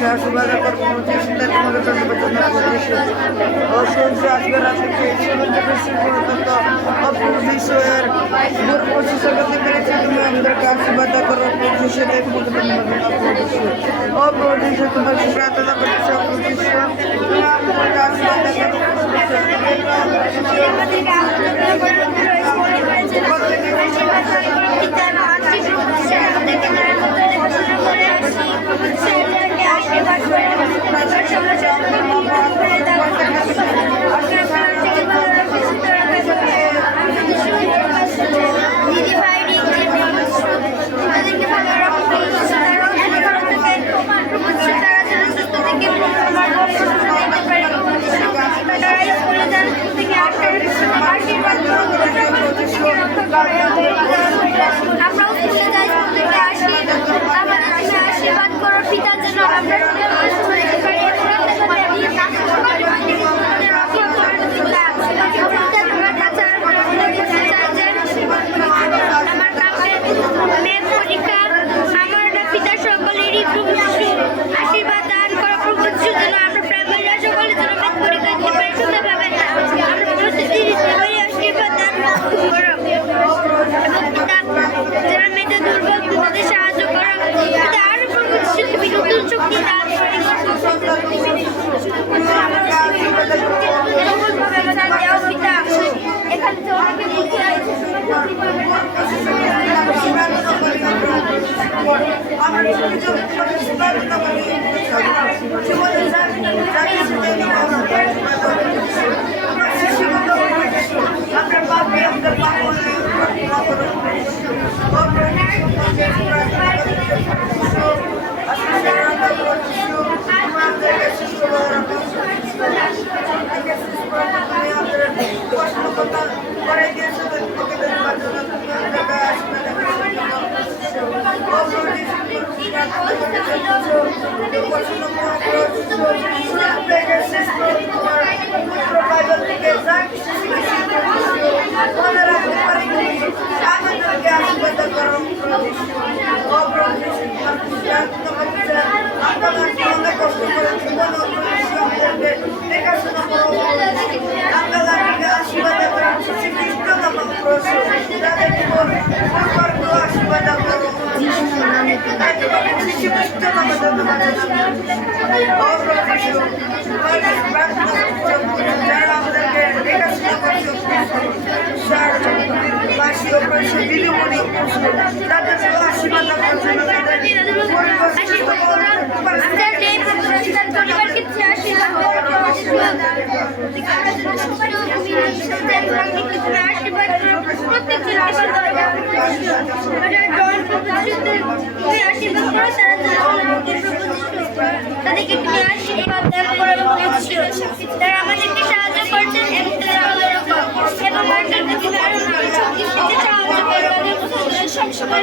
আমাদেরকে আশীর্বাদ করবো তোমাকে ধন্যবাদ সূর্য আসবে রাত থেকে বিশ্বের প্রচেষ্টা করতে পেরেছি তুমি আমাদেরকে আশীর্বাদ করো প্রতিষ্ঠা তোমাকে ধন্যবাদ প্রতিষ্ঠা তোমার প্রার্থনা করছি প্রতিষ্ঠা তুমি আমাদেরকে আশীর্বাদ আমরাও স্কুলে যাই, স্কুল থেকে আসি, আমাদের আশীর্বাদ করো পিতা যেন আমরা তারা আমাদেরকে সাহায্য করছেন এবং সবসময়